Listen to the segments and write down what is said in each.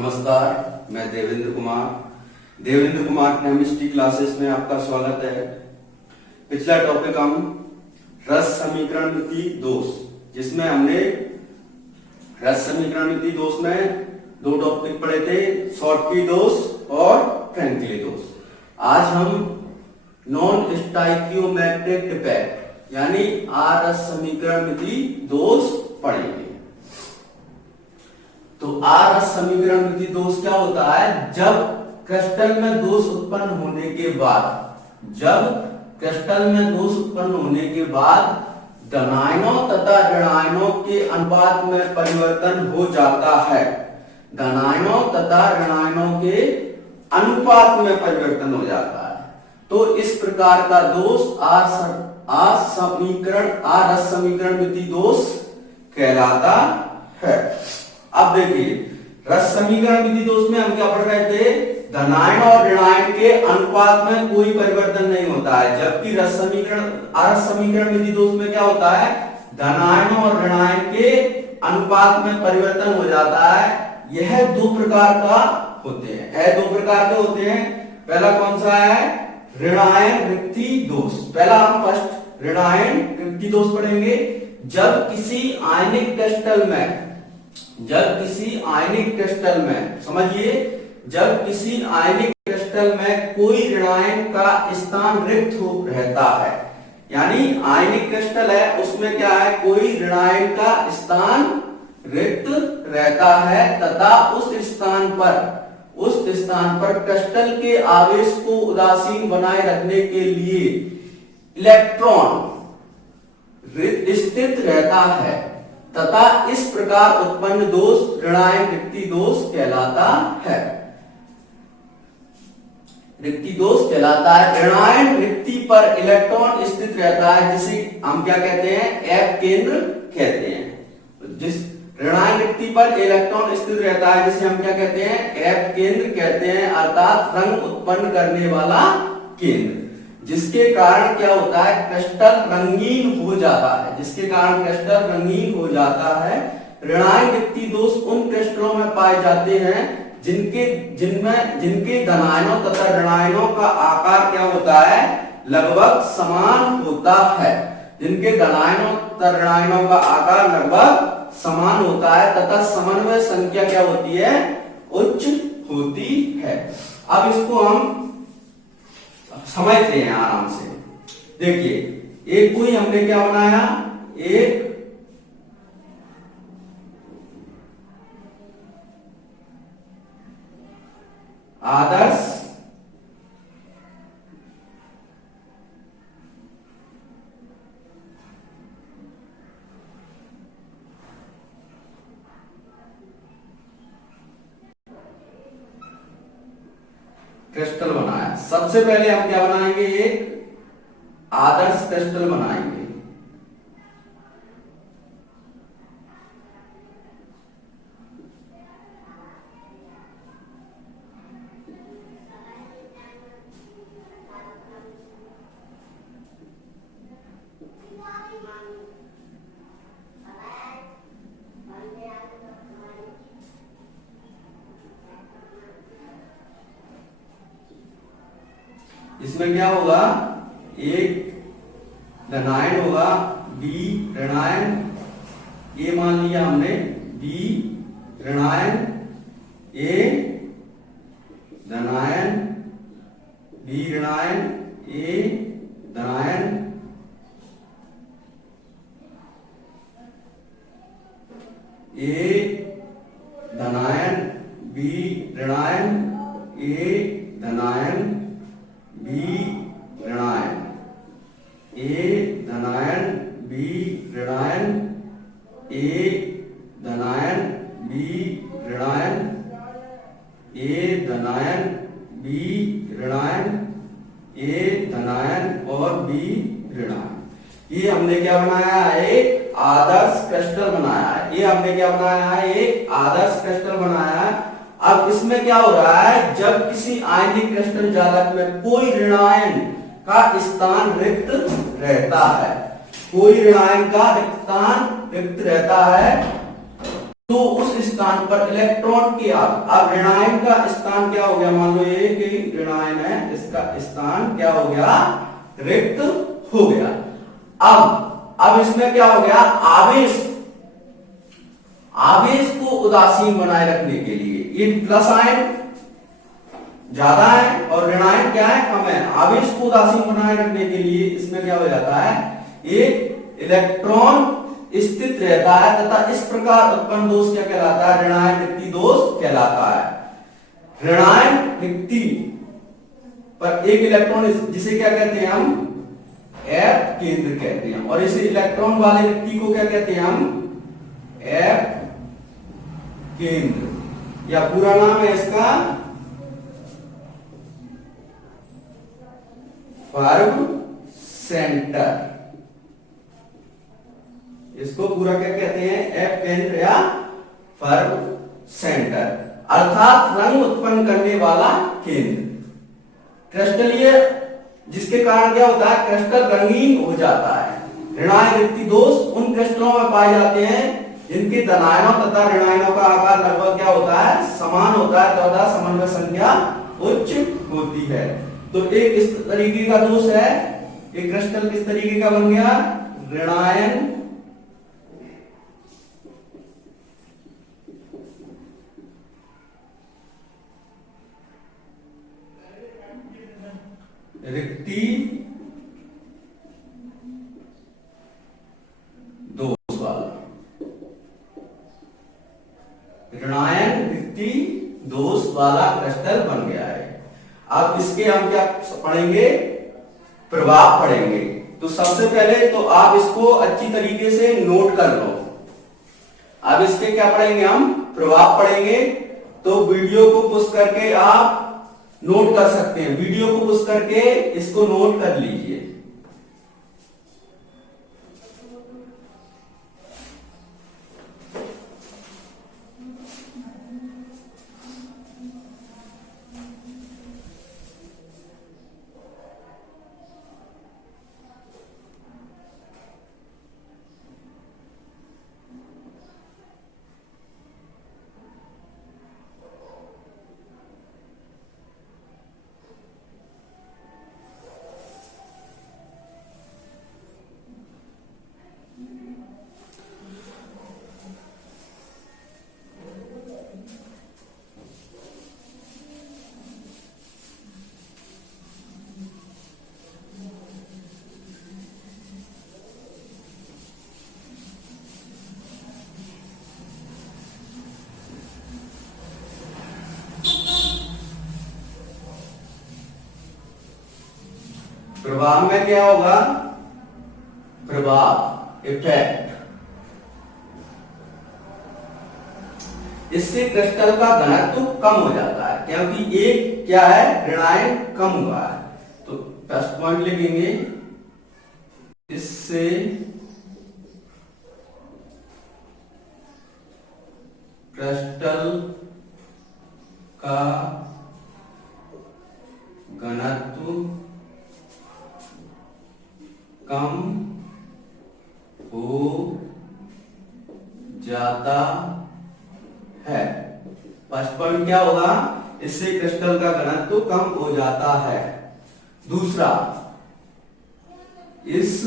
नमस्कार, मैं Devendra Kumar chemistry classes में आपका स्वागत है। पिछला टॉपिक हम रस समीकरण मिति दोष, जिसमें हमने रस समीकरण मिति दोष में दो टॉपिक पढ़े थे, शॉर्टकी दोष और फ्रैंकली दोष। आज हम नॉन स्टाइकियोमेट्रिक डिफेक्ट यानी रस समीकरण मिति दोष पढ़ेंगे। तो रस समीकरण मिति दोष क्या होता है? जब क्रिस्टल में दोष उत्पन्न होने के बाद धनायनों तथा ऋणायनों के अनुपात में परिवर्तन हो जाता है। धनायनों तथा ऋणायनों के अनुपात में परिवर्तन हो जाता है, तो इस प्रकार का दोष रस समीकरण मिति दोष कहलाता है। अब देखिए, रस समीकरण मिति दोष में हम क्या पढ़ रहे थे? धनायन और ऋणायन के अनुपात में कोई परिवर्तन नहीं होता है, जबकि रस समीकरण मिति दोष में क्या होता है? धनायन और ऋणायन के अनुपात में परिवर्तन हो जाता है। यह दो प्रकार का होते हैं। पहला कौन सा है? ऋणायन रिक्ति दोष। पहला हम फर्स्ट ऋणायन रिक्ति दोष पढ़ेंगे। जब किसी आयनिक क्रिस्टल में कोई ऋणायन का स्थान रिक्त रहता है, यानी आयनिक क्रिस्टल है, उसमें क्या है? कोई ऋणायन का स्थान रिक्त रहता है तथा उस स्थान पर क्रिस्टल के आवेश को उदासीन बनाए रखने के लिए इलेक्ट्रॉन स्थित रहता है तथा इस प्रकार उत्पन्न दोष ऋणायन रिक्ति दोष कहलाता है। ऋणायन रिक्ति पर इलेक्ट्रॉन स्थित रहता है, जिसे हम क्या कहते हैं? एफ केंद्र कहते हैं। जिस ऋणायन रिक्ति पर इलेक्ट्रॉन स्थित रहता है, जिसे हम क्या कहते हैं? एफ केंद्र कहते हैं, अर्थात रंग उत्पन्न करने वाला केंद्र, जिसके कारण क्या होता है? क्रिस्टल रंगीन हो जाता है। ऋणायन रिक्ति दोष उन क्रिस्टलों में पाए जाते हैं जिनके धनायनों तथा ऋणायनों का आकार क्या होता है? लगभग समान होता है। जिनके धनायनों तथा ऋणायनों का आकार लगभग समान होता है तथा समन्वय संख्या क्या होती है? उच्च होती है। अब इसको हम समझते हैं आराम से। देखिए, एक कोई हमने क्या बनाया? एक आदर्श क्रिस्टल बनाया। सबसे पहले हम क्या बनाएंगे? एक आदर्श क्रिस्टल बनाएंगे। इसमें क्या होगा? एक धनायन होगा, बी ऋणायन, ए मान लिया हमने, बी ऋणायन, ए धनायन, बी ऋणायन, ए धनायन, ए धनायन, बी ऋणायन, ए धनायन, बी ऋणायन, ए धनायन, बी ऋणायन, ए धनायन, बी ऋणायन, ए धनायन, बी ऋणायन, ए धनायन और बी ऋणायन। ये हमने क्या बनाया है? एक आदर्श क्रिस्टल बनाया है। अब इसमें क्या हो रहा है? जब किसी आयनिक क्रिस्टल जालक में कोई ऋणायन का स्थान रिक्त रहता है, तो उस स्थान पर इलेक्ट्रॉन के अब ऋणायन का स्थान क्या हो गया, मान लो ये कि ऋणायन है, इसका स्थान क्या हो गया, रिक्त हो गया। अब इसमें क्या हो गया, आवेश आवेश को उदासीन बनाए रखने के लिए ये प्लस आयन ज्यादा है और ऋणायन क्या है, कम है। आवेश को उदासीन बनाए रखने के लिए इसमें क्या हो जाता है, एक इलेक्ट्रॉन स्थित रहता है तथा इस प्रकार उत्पन्न दोष क्या कहलाता है, ऋणायन रिक्ति दोष कहलाता है। ऋणायन रिक्ति पर एक इलेक्ट्रॉन, जिसे क्या कहते हैं हम, एफ केंद्र कहते हैं, और इसे इलेक्ट्रॉन वाले रिक्ति को क्या कहते हैं हम, एफ केंद्र, या पूरा नाम है इसका फर्म सेंटर। इसको पूरा क्या कहते हैं, एफ केंद्र या फर्म सेंटर, अर्थात रंग उत्पन्न करने वाला केंद्र। क्रिस्टलीय, जिसके कारण क्या होता है, क्रिस्टल रंगीन हो जाता है। ऋणायन रिक्ति दोष उन क्रिस्टलों में पाए जाते हैं जिनके धनायनों तथा ऋणायनों का आकार लगभग क्या होता है, समान होता है तथा समन्वय संख्या उच्च होती है। तो एक इस तरीके का दोष है, एक क्रिस्टल किस तरीके का बन गया, ऋणायन रिक्ति दोष वाला, ऋणायन रिक्ति दोष वाला क्रिस्टल बन गया है। अब इसके हम क्या पढ़ेंगे, प्रभाव पढ़ेंगे। तो सबसे पहले तो आप इसको अच्छी तरीके से नोट कर लो। अब इसके क्या पढ़ेंगे हम, प्रभाव पढ़ेंगे। तो वीडियो को पुश करके आप नोट कर सकते हैं, वीडियो को पुश करके इसको नोट कर लीजिए। प्रभाव में क्या होगा, प्रभाव इफेक्ट, इससे क्रिस्टल का घनत्व कम हो जाता है क्योंकि एक क्या है, ऋणायन कम हुआ है। तो फर्स्ट पॉइंट लिखेंगे, इससे क्रिस्टल का घनत्व कम हो जाता है। फर्स्ट पॉइंट क्या होगा, इससे क्रिस्टल का घनत्व कम हो जाता है। दूसरा, इस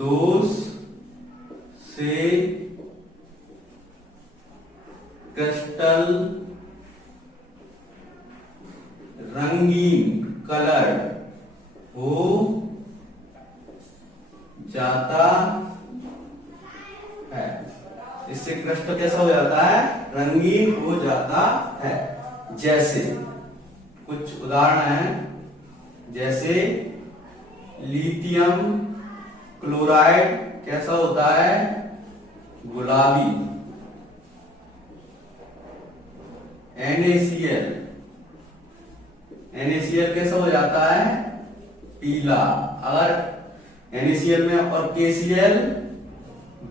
दोष से क्रिस्टल रंगीन कलर हो जाता है। इससे क्रिस्टल कैसा हो जाता है, रंगीन हो जाता है। जैसे कुछ उदाहरण हैं, जैसे लिथियम क्लोराइड कैसा होता है, गुलाबी। NaCl, NaCl कैसा हो जाता है, पीला। अगर NaCl में और KCl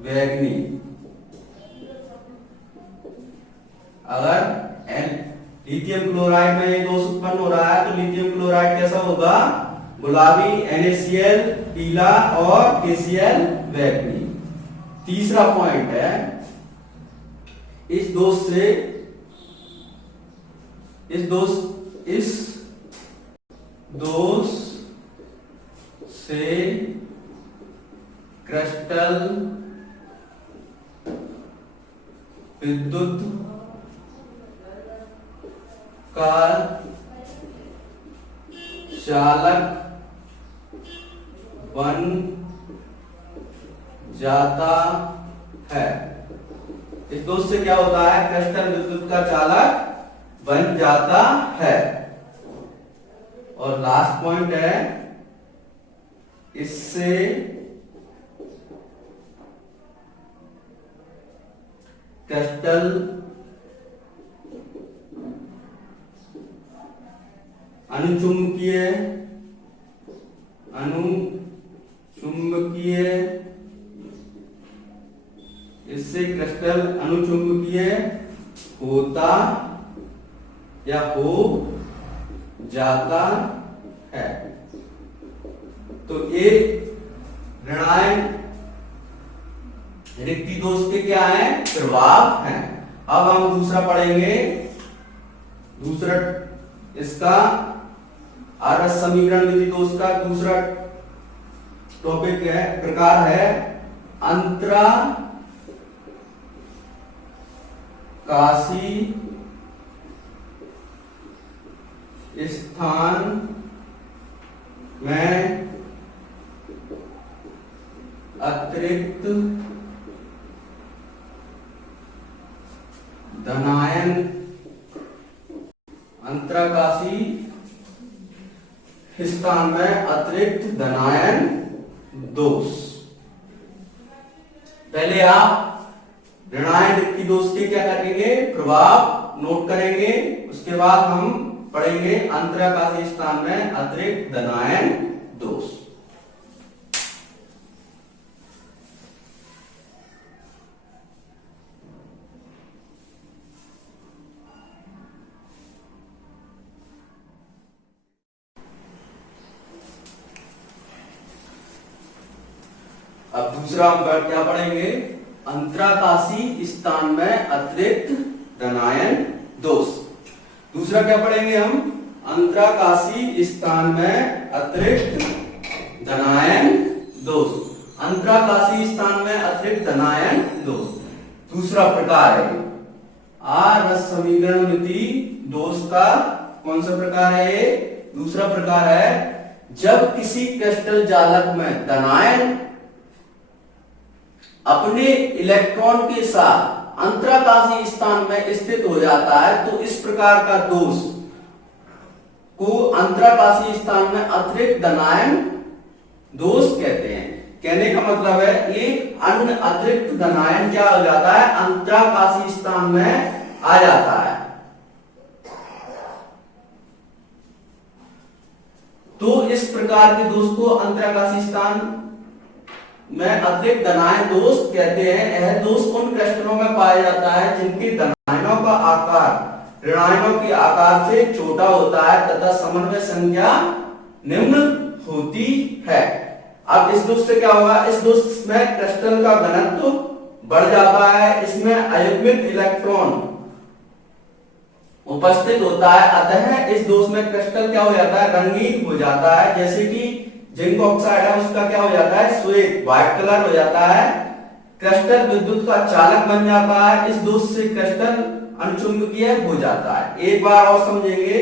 बैगनी। अगर लिथियम क्लोराइड में ये दोष उत्पन्न हो रहा है तो लिथियम क्लोराइड कैसा होगा, गुलाबी, NaCl पीला और KCl बैगनी। तीसरा पॉइंट है, इस दोष से क्रिस्टल विद्युत का चालक बन जाता है। इस दोष से क्या होता है, क्रिस्टल विद्युत का चालक बन जाता है। और लास्ट पॉइंट है, इससे क्रिस्टल अनुचुंबकीय इससे क्रिस्टल अनुचुंबकीय होता या हो जाता है। तो ये ऋणायन रिक्ति दोष के क्या है, प्रभाव हैं। अब हम दूसरा पढ़ेंगे, दूसरा इसका आदर्श समीकरण विधि दोष का दूसरा टॉपिक है, प्रकार है अंतराकाशी स्थान में अतिरिक्त धनायन, अंतराकाशी स्थान में अतिरिक्त धनायन दोष। पहले आप ऋणायन रिक्ति दोष के क्या करेंगे, प्रभाव नोट करेंगे। उसके बाद हम पढ़ेंगे अंतराकाशी स्थान में अतिरिक्त धनायन दोष। अब दूसरा हम क्या पढ़ेंगे, अंतराकाशी स्थान में अतिरिक्त धनायन दोष। दूसरा क्या पढ़ेंगे हम, अंतराकाशी स्थान में अतिरिक्त धनायन दोष। अंतराकाशी स्थान में अतिरिक्त धनायन दोष दूसरा प्रकार है। आदर्श समीकरण विधि दोष का कौन सा प्रकार है ये, दूसरा प्रकार है, जब किसी क्रिस्टल जालक में धनायन अपने इलेक्ट्रॉन के साथ अंतराकाशी स्थान में स्थित हो जाता है, तो इस प्रकार का दोष को अंतराकाशी स्थान में अतिरिक्त धनायन दोष कहते हैं। कहने का मतलब है, एक अन्य अतिरिक्त धनायन क्या हो जाता है, अंतराकाशी स्थान में आ जाता है। तो इस प्रकार के दोष को अंतराकाशी स्थान में अतिरिक्त धनायन दोष कहते हैं। यह दोष उन क्रिस्टलों में पाया जाता है जिनके धनायनों का आकार ऋणायनों के आकार से छोटा होता है तथा समन्वय संख्या निम्न होती है। अब इस दोष से क्या होगा, इस दोष में क्रिस्टल का घनत्व बढ़ जाता है, इसमें अयुग्मित इलेक्ट्रॉन उपस्थित होता है, अतः इस दोष में क्रिस्टल क्या हो जाता है, रंगीन हो जाता है। जैसे कि जिंक ऑक्साइड है, उसका क्या हो जाता है, श्वेत व्हाइट कलर हो जाता है। क्रिस्टल विद्युत का चालक बन जाता है, इस दोष से क्रिस्टल अनुचुंबकीय हो जाता है। एक बार और समझेंगे,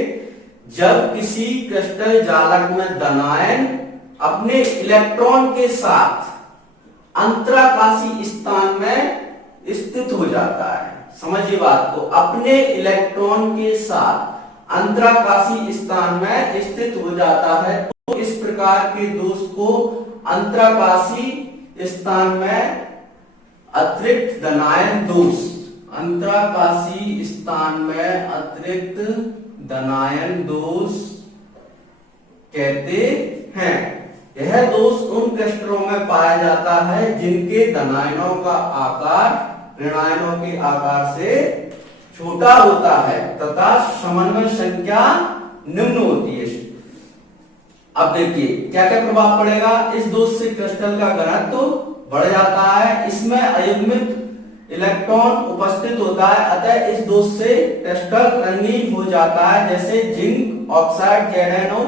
जब किसी क्रिस्टल जालक में धनायन अपने इलेक्ट्रॉन के साथ अंतराकाशी स्थान में स्थित हो जाता है, समझिए बात को, अपने इलेक्ट्रॉन के साथ अंतराकाशी स्थान में स्थित हो जाता है, तो इस प्रकार के दोष को अंतराकाशी स्थान में अतिरिक्त धनायन दोष, अंतराकाशी स्थान में अतिरिक्त धनायन दोष कहते हैं। यह दोष उन क्रिस्टलों में पाया जाता है जिनके धनायनों का आकार ऋणायनों के आकार से छोटा होता है तथा समन्वय संख्या निम्न होती है। अब देखिए क्या क्या प्रभाव पड़ेगा, इस दोष से क्रिस्टल का घनत्व बढ़ जाता है, इसमें अयुग्मित इलेक्ट्रॉन उपस्थित होता है, अतः इस दोष से क्रिस्टल रंगीन हो जाता है, जैसे जिंक ऑक्साइड जेडेनो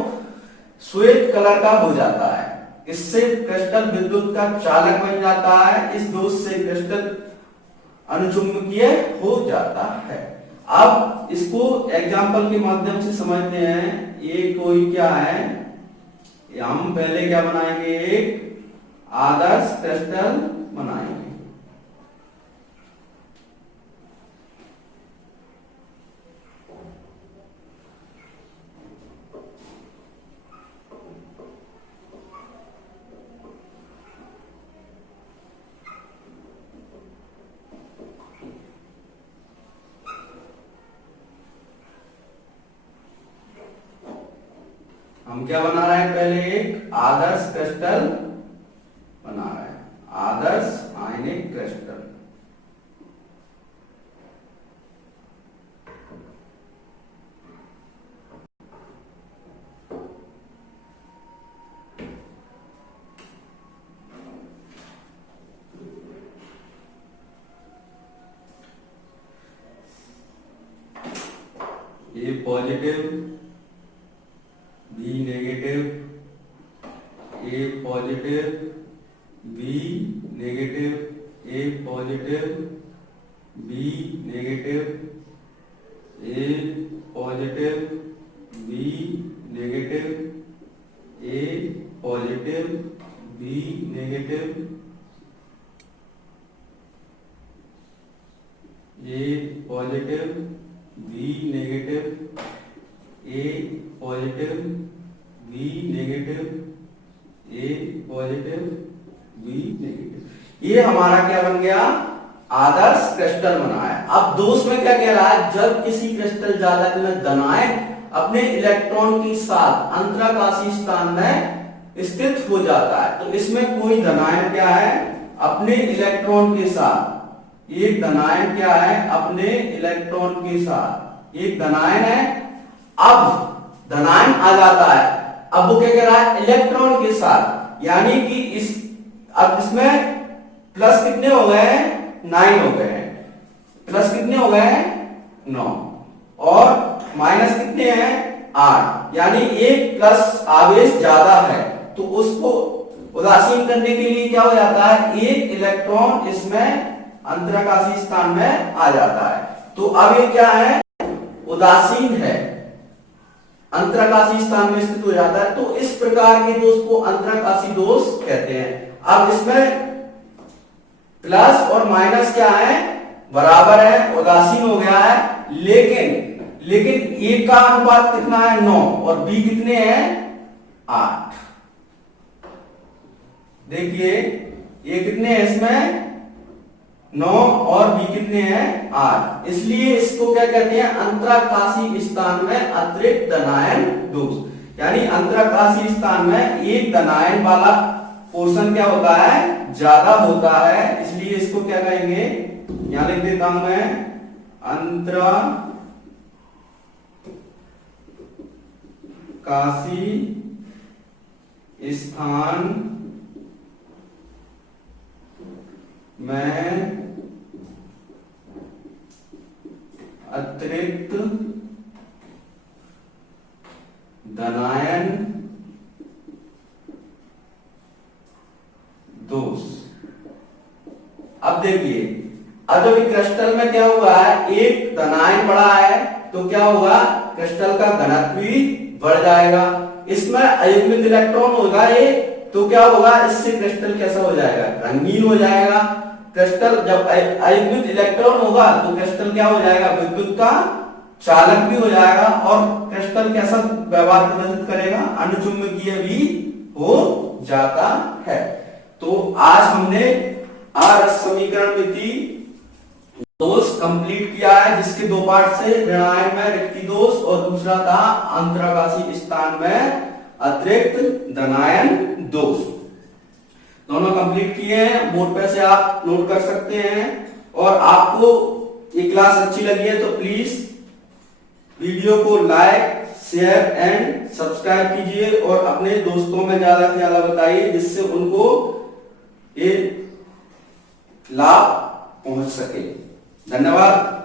श्वेत कलर का हो जाता है। इससे क्रिस्टल विद्युत का चालक बन जाता है, इस दोष से क्रिस्टल अनुचुंबकीय हो जाता है। अब इसको एग्जाम्पल के माध्यम से समझते हैं। ये कोई क्या है, हम पहले क्या बनाएंगे, एक आदर्श क्रिस्टल बनाएंगे। हम क्या बना रहे हैं, पहले एक आदर्श क्रिस्टल बना रहे हैं, आदर्श आयनिक क्रिस्टल। ए पॉजिटिव, बी नेगेटिव, ए पॉजिटिव, बी नेगेटिव, ए पॉजिटिव, बी नेगेटिव, ए पॉजिटिव, बी नेगेटिव, ए पॉजिटिव, बी नेगेटिव, ए पॉजिटिव, बी नेगेटिव, ए पॉजिटिव, बी नेगेटिव, ए पॉजिटिव, बी नेगेटिव। ये हमारा क्या बन गया, आदर्श क्रिस्टल बना है। अब दोष में क्या कह रहा है, जब किसी क्रिस्टल जालक में धनायन अपने इलेक्ट्रॉन के साथ अंतराकाशी स्थान में स्थित हो जाता है, तो इसमें कोई धनायन क्या है, अपने इलेक्ट्रॉन के साथ, एक धनायन क्या है, अपने इलेक्ट्रॉन के साथ, एक धनायन है। अब धनायन आ जाता है, अब वो क्या कह रहा है, इलेक्ट्रॉन के साथ, यानी कि अब इसमें प्लस कितने हो गए, 9 हो गए हैं, प्लस कितने हो गए, 9, और माइनस कितने हैं, 8, यानी एक प्लस आवेश ज्यादा है, तो उसको उदासीन करने के लिए क्या हो जाता है, एक इलेक्ट्रॉन इसमें अंतराकाशी स्थान में आ जाता है। तो अब ये क्या है, उदासीन है, अंतराकाशी स्थान में स्थित हो जाता है, तो इस प्रकार के दोष को अंतराकाशी दोष कहते हैं। अब इसमें प्लस और माइनस क्या है, बराबर है, उदासीन हो गया है, लेकिन ए का अनुपात कितना है, 9, और बी कितने हैं, 8। देखिए ये कितने हैं, इसमें 9 और बी कितने हैं, 8, इसलिए इसको क्या कहते हैं, अंतराकाशी स्थान में अतिरिक्त धनायन दोष। यानी अंतराकाशी स्थान में एक धनायन वाला पोर्शन क्या होता है, ज्यादा होता है, इसलिए इसको क्या कहेंगे, यहां लिख देता हूं मैं, अंतराकाशी स्थान में अतिरिक्त धनायन दोष। अब देखिए, अब जब क्रिस्टल में क्या हुआ है, एक धनायन बढ़ा है, तो क्या होगा, क्रिस्टल का घनत्व भी बढ़ जाएगा, इसमें अयुग्मित इलेक्ट्रॉन होगा ये, तो क्या होगा, इससे क्रिस्टल कैसा हो जाएगा, रंगीन हो जाएगा। क्रिस्टल जब अयुग्मित इलेक्ट्रॉन होगा तो क्रिस्टल क्या हो जाएगा, विद्युत का चालक भी हो जाएगा, और क्रिस्टल कैसा व्यवहार प्रदर्शित करेगा, अनुचुंबकीय भी हो जाता है। तो आज हमने आरस समीकरण विधि दोष कंप्लीट किया है, जिसके 2 पार्ट से, ऋणायन में रिक्ति दोष और दूसरा था अंतराकाशी स्थान में अतिरिक्त धनायन दोष। दोनों कंप्लीट किए हैं, बोर्ड पे से आप नोट कर सकते हैं। और आपको ये क्लास अच्छी लगी है तो प्लीज वीडियो को लाइक, शेयर एंड सब्सक्राइब कीजिए और अपने दोस्तों में ज्यादा से ज्यादा बताइए, जिससे उनको ये लाभ पहुंच सके। धन्यवाद।